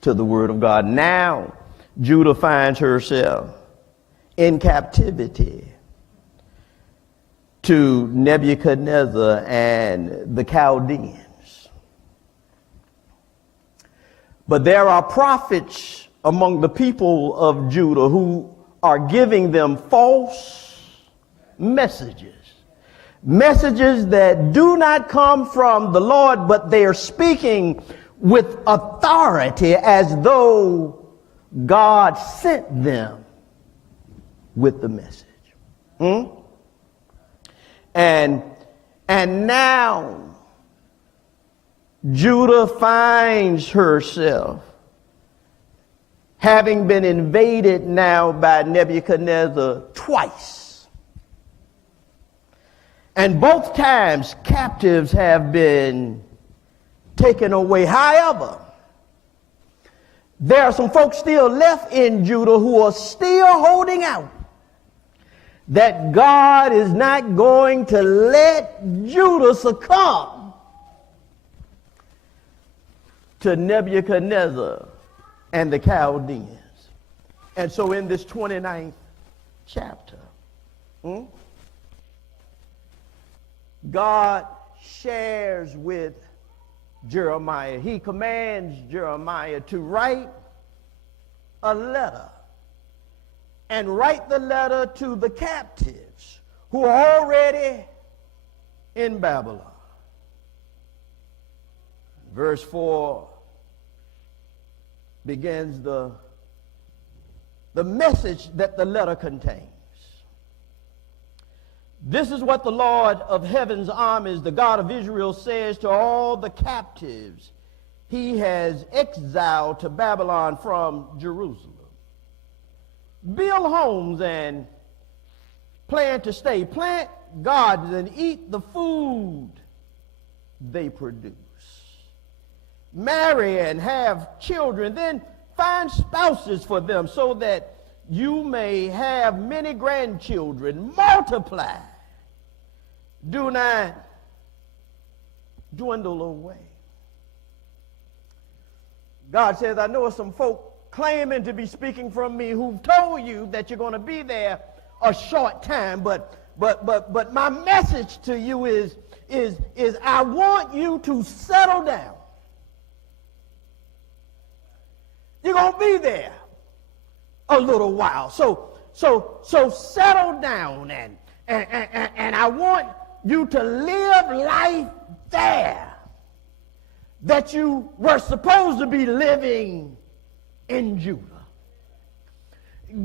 to the word of God. Now, Judah finds herself in captivity to Nebuchadnezzar and the Chaldeans. But there are prophets among the people of Judah who are giving them false messages. Messages that do not come from the Lord, but they are speaking with authority as though God sent them with the message. And now Judah finds herself having been invaded now by Nebuchadnezzar twice. And both times captives have been taken away. However, there are some folks still left in Judah who are still holding out that God is not going to let Judah succumb to Nebuchadnezzar and the Chaldeans. And so in this 29th chapter, God shares with Jeremiah. He commands Jeremiah to write a letter, and write the letter to the captives who are already in Babylon. Verse 4 begins the message that the letter contains. This is what the Lord of heaven's armies, the God of Israel, says to all the captives he has exiled to Babylon from Jerusalem. Build homes and plan to stay. Plant gardens and eat the food they produce. Marry and have children, then find spouses for them so that you may have many grandchildren. Multiply. Do not dwindle away. God says, I know some folk claiming to be speaking from me who've told you that you're going to be there a short time, but my message to you is I want you to settle down. You're going to be there a little while. So settle down, and I want you to live life there that you were supposed to be living in Judah.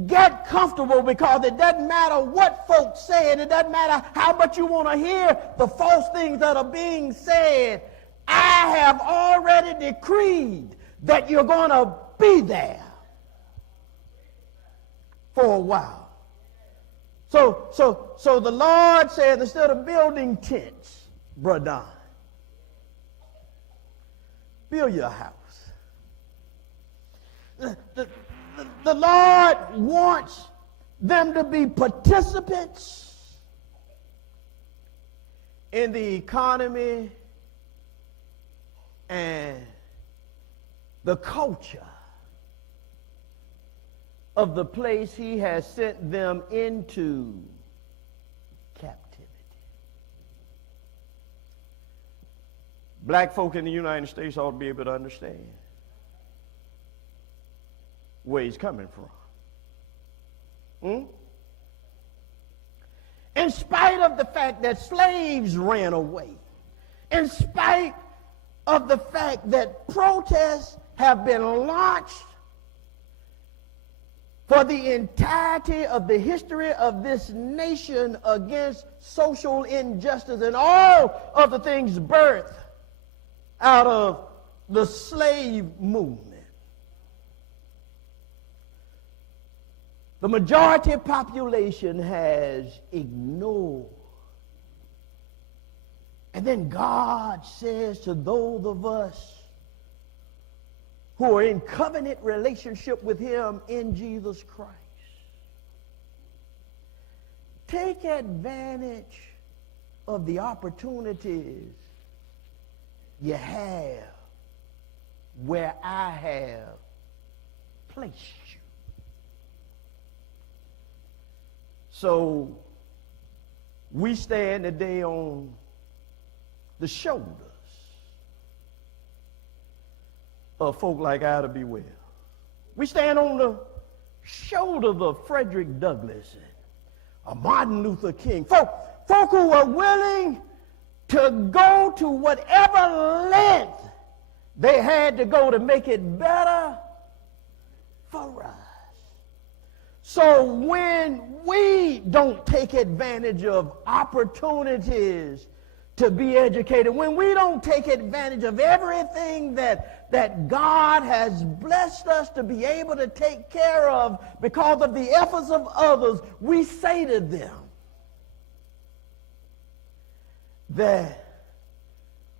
Get comfortable, because it doesn't matter what folks say, and it doesn't matter how much you want to hear the false things that are being said. I have already decreed that you're going to be there for a while. So the Lord said, instead of building tents, Brother, build your house. The Lord wants them to be participants in the economy and the culture of the place he has sent them into captivity. Black folk in the United States ought to be able to understand where he's coming from. In spite of the fact that slaves ran away, in spite of the fact that protests have been launched for the entirety of the history of this nation against social injustice and all of the things birthed out of the slave movement, the majority population has ignored. And then God says to those of us who are in covenant relationship with him in Jesus Christ, take advantage of the opportunities you have where I have placed you. So we stand today on the shoulders of folk like Ida B. Wells. We stand on the shoulders of Frederick Douglass and Martin Luther King. Folk who are willing to go to whatever length they had to go to make it better for us. So when we don't take advantage of opportunities to be educated, when we don't take advantage of everything that God has blessed us to be able to take care of because of the efforts of others, we say to them that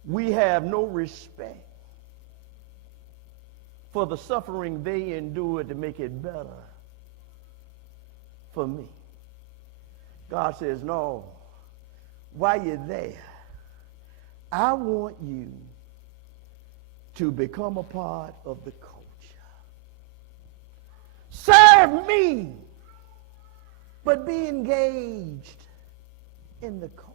we have no respect for the suffering they endured to make it better for me. God says, no, while you're there, I want you to become a part of the culture. Serve me, but be engaged in the culture.